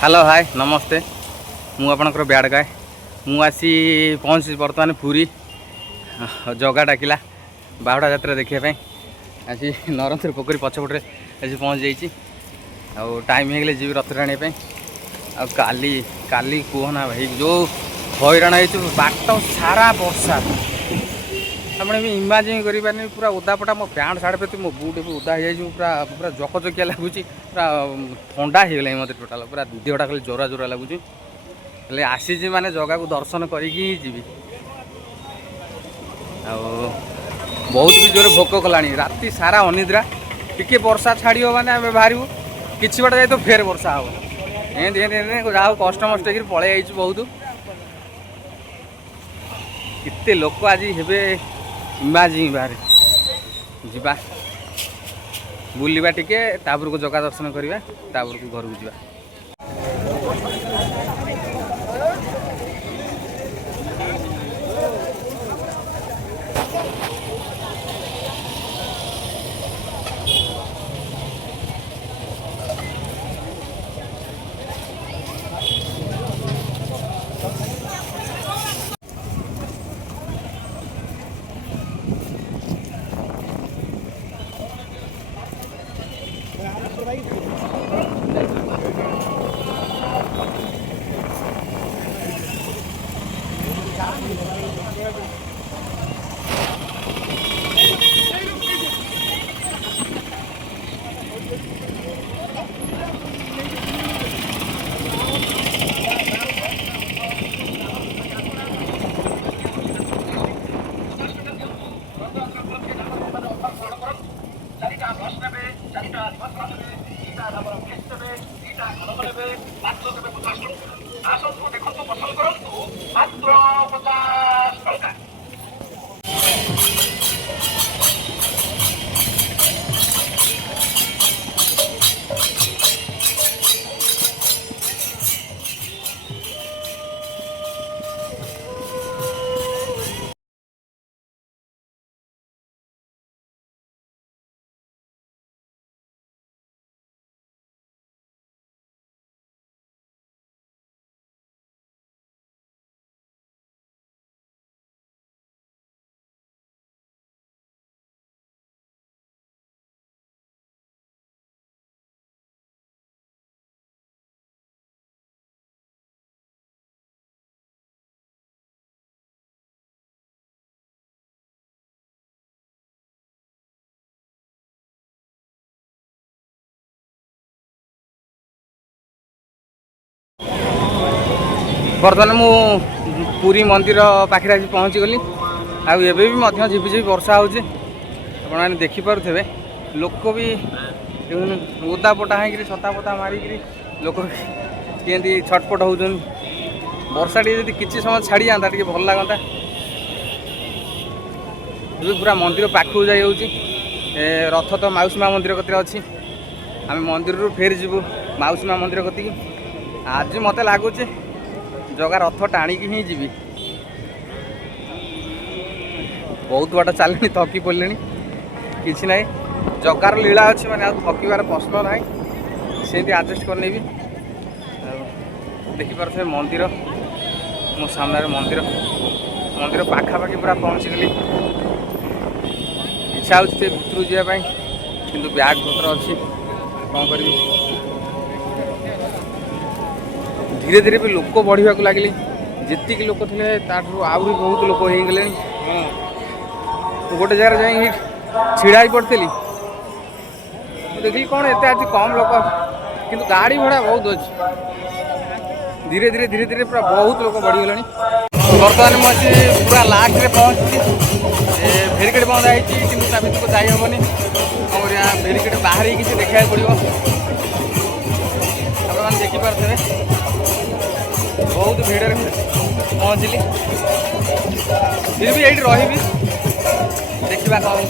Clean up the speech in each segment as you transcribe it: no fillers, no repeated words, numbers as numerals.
Hello hi नमस्ते मु आपणकर bad गाए मुझी पहुँची बर्तमान पुरी जगा डाकिला बाहुड़ा यात्रा देखापी आज नरंतर पोखरी पछपटे आज पहुँच जाइए टाइम हो गले जी रथ टाणी काली काली कहना भाई जो हैरान हो बाट सारा वर्षा आप इमाजिन करें पूरा ओदापटा मो पैंट सार्ट प्रति मो बुट भी ओदा हो पूरा पूरा जकजकिया लगुच पूरा ठंडा हो गला मत टोटाल पूरा देहटा खाली जोरा जोरा लगुच आसी माने जगह को दर्शन करी जी बहुत भी जोर भोक कला राति सारा अनिद्रा टिके वर्षा छाड़ माने आम बाहर किसी बाट जाए तो फेर वर्षा हम जहाँ कष्ट मस्ट पलि आई बहुत केते लोक आज हे इमाजिन बाहर जीवा बुलवा टिके तापर को जगह दर्शन करवा तापर को घर को जावा। बर्तमान मु पुरी मंदिर पाखे आज पहुँची गली आबे झिपझिप वर्षा होने देखिपे लोक भी ओदा पटा हो छता पता मारिक लोक केंदी छटपट हो वर्षा टी किसी समय छाड़ी जाता टे भल लगता पूरा मंदिर पाखु जाऊँगी रथ तो मौसी माँ मंदिर कतरे अच्छी आम मंदिर फेर जीवु मौसी माँ मंदिर कति आज मत लगुच जगह रथ टाणिकी ही जी बहुत बाट चलनी थकी पड़े कि ना जगार लीला अच्छी मैंने थकबार प्रश्न ना सेमती आडजस्ट करनी देखिपे मंदिर मो सामने मंदिर मंदिर पाखापाखि पूरा पहुँची गली इच्छा भितर जावाई कि बैग पत्र अच्छी कौन करी धीरे धीरे भी लोक बढ़ा लगे जी लोक थे आहरी बहुत लोक हो गले गोटे जगह जा छिड़ा पड़ी देखिए कौन एत आज कम लोक किंतु गाड़ी भड़ा बहुत अच्छी धीरे धीरे पूरा बहुत लोक बढ़ीगले बर्तमान मुझे पूरा लास्ट में पहुँची भेरिकेड बंद है कि को जाहबनी और यहाँ भेरिकेड बाहर ही किसी देखा पड़ो आप देखिपे बहुत भिड़ पहुँचली फिर भी यही रही देखा कौन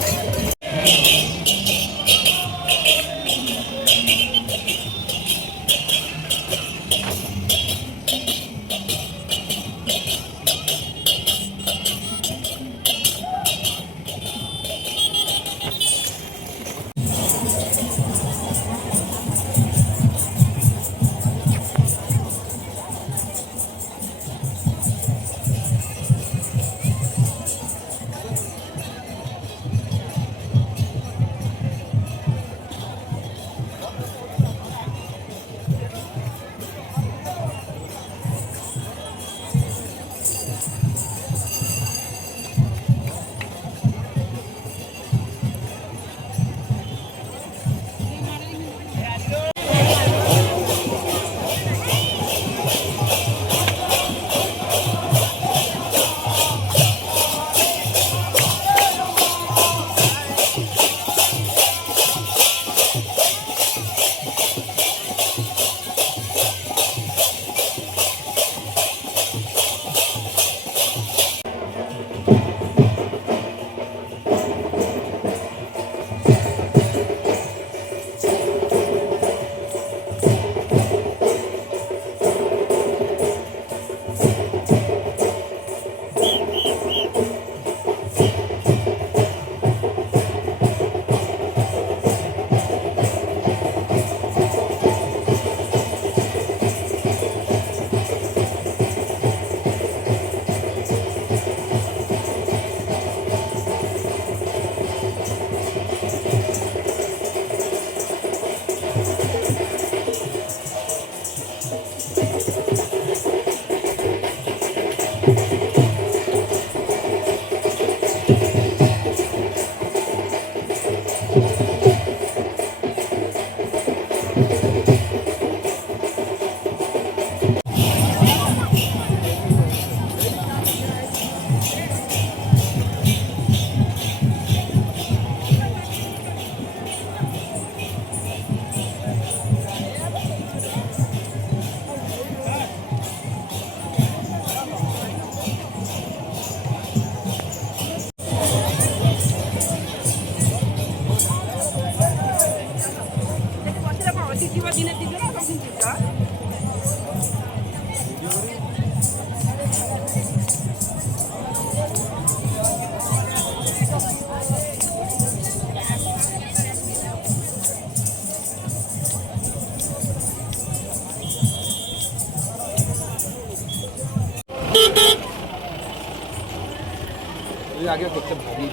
आगे करते भारी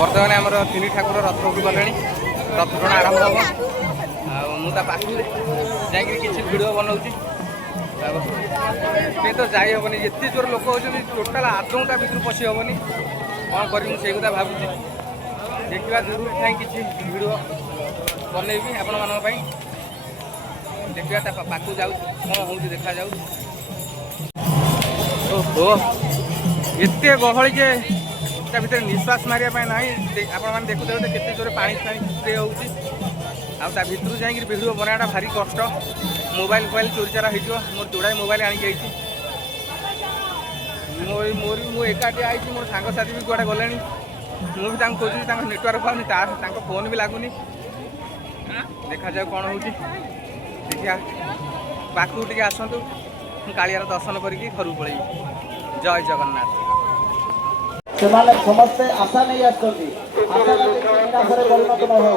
बर्तमान आमर तीन ठाकुर रथ को गले रथ टଣା आरंभ हम पाखु जा किसी भिड बनाऊँगी तो जाई हेनी एत जोर लोक हो टोटाल आदौ ता भर पशि हेनी कौन करी से कथा भावुँ देखा दूर थी किसी भिड बनईबी आपण मानी देखा पाखु जाऊ कौन हो देखा जाऊ ओहो एत गहली जे भर निश्वास मारे ना आपण देखुते केते जोर पानी स्प्रे होती आर जाकि भिडियो बनाटा भारी कष्ट मोबाइल फोबाइल चोरी चारा हो मोर जोड़ाए मोबाइल आनिकी मोर मु एकाठी आई मोर सांगसाथी भी कड़े गले मुझे खोजुची नेटवर्क पानी फोन भी लगुनि देखा जाए कौन हो देखिया पाखु टे आसतु कालियार दर्शन करके घर पलि जय जगन्नाथ समस्ते आशा नहीं आशा परिणत न हो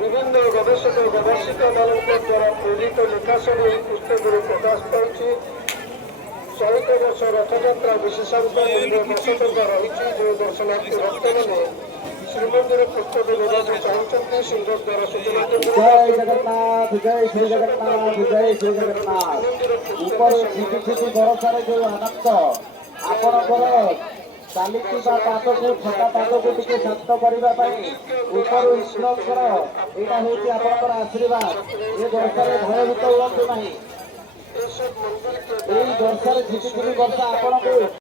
विभिन्न गवेषक गवेषिका द्वारा प्रेरित लेखा सब पुस्तक प्रकाश पाई 100 वर्ष रथयात्रा विशेषांक मूल्य 10 टଙ୍କା रही जो दर्शनार्थी भक्त मैंने श्रीमंदिर पुस्तक लेवाक चाहते सिंह द्वारा सूचना जय जगन्नाथ जय श्री जगन्नाथ जय श्री जगन्नाथ ऊपर छिटी छिटी बरसार जो आनंद आपणकर चालीसा पाद को छटा पाद को टे शांत करने ऊपर ईश्वर यहाँ हूँ आपंकर आशीर्वाद ये वर्षार भयभूत हूँ ना वर्षार झिटिझिटी वर्षा आपन को